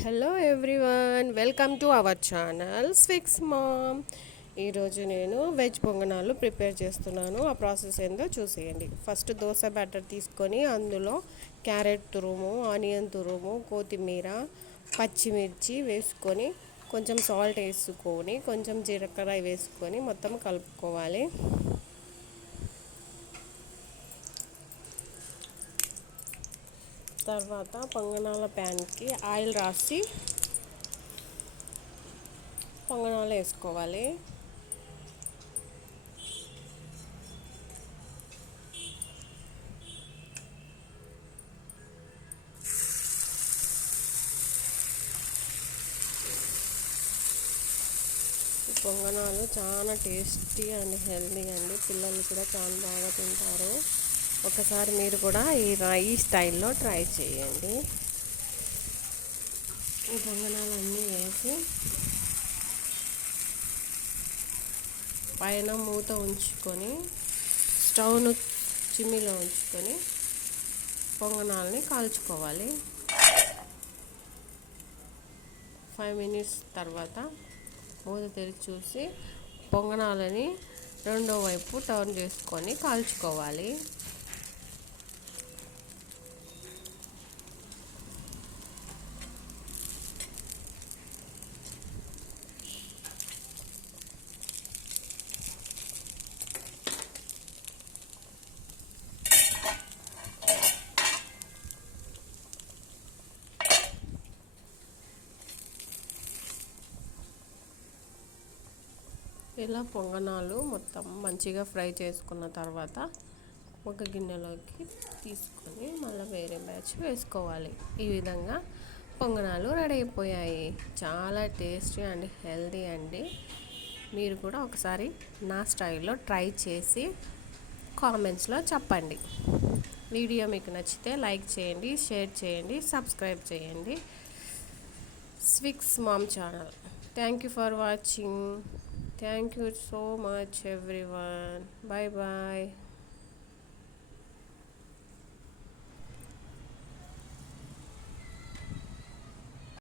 Hello everyone welcome to our channel Swix Mom ఈరోజు నేను veg పొంగనాలు ప్రిపేర్ చేస్తున్నాను. ఆ ప్రాసెస్ ఏందో చూసేయండి. ఫస్ట్ దోశ బ్యాటర్ తీసుకొని అందులో క్యారెట్ తురుము ఆనియన్ తురుము కొత్తిమీర పచ్చిమిర్చి వేసుకొని కొంచెం సాల్ట్ వేసుకొని కొంచెం జీలకర్ర వేసుకొని మొత్తం కలుపుకోవాలి. తర్వాత పొంగనాల ప్యాన్కి ఆయిల్ రాసి పొంగనాలు వేసుకోవాలి. పొంగనాలు చాలా టేస్టీ అండ్ హెల్దీ అండి. పిల్లలు కూడా చాలా బాగా తింటారు. ఒకసారి మీరు కూడా ఈ ఈ స్టైల్లో ట్రై చేయండి. ఈ పొంగనాలన్నీ వేసి పైన మూత ఉంచుకొని స్టవ్ను చిమ్మిలో ఉంచుకొని పొంగనాలని కాల్చుకోవాలి. ఫైవ్ మినిట్స్ తర్వాత మూత తెరిచి చూసి పొంగనాలని రెండో వైపు టర్న్ చేసుకొని కాల్చుకోవాలి. ఇలా పొంగనాలు మొత్తం మంచిగా ఫ్రై చేసుకున్న తర్వాత ఒక గిన్నెలోకి తీసుకొని మళ్ళీ వేరే బ్యాచ్ వేసుకోవాలి. ఈ విధంగా పొంగనాలు రెడీ అయిపోయాయి. చాలా టేస్టీ అండ్ హెల్దీ అండి. మీరు కూడా ఒకసారి నా స్టైల్లో ట్రై చేసి కామెంట్స్లో చెప్పండి. వీడియో మీకు నచ్చితే లైక్ చేయండి షేర్ చేయండి సబ్స్క్రైబ్ చేయండి. Swix Mom channel. Thank you for watching. Thank you so much, everyone. Bye bye.